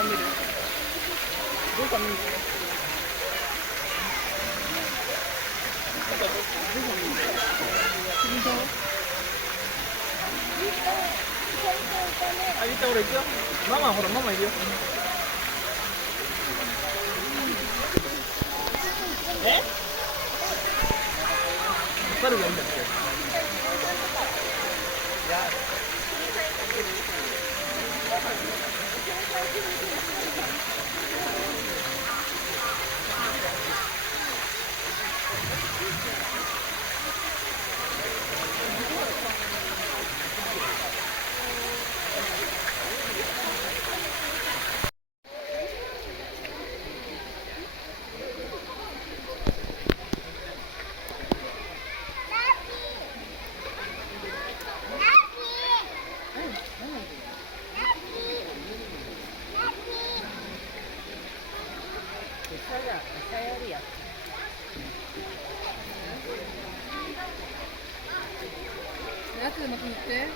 감미료. 뭘 감미료? Ah, dito ulit yun. Mama, ako na mama yun. Eh? Baru ganda. Ya. 사열이야. 내가 그 막 이때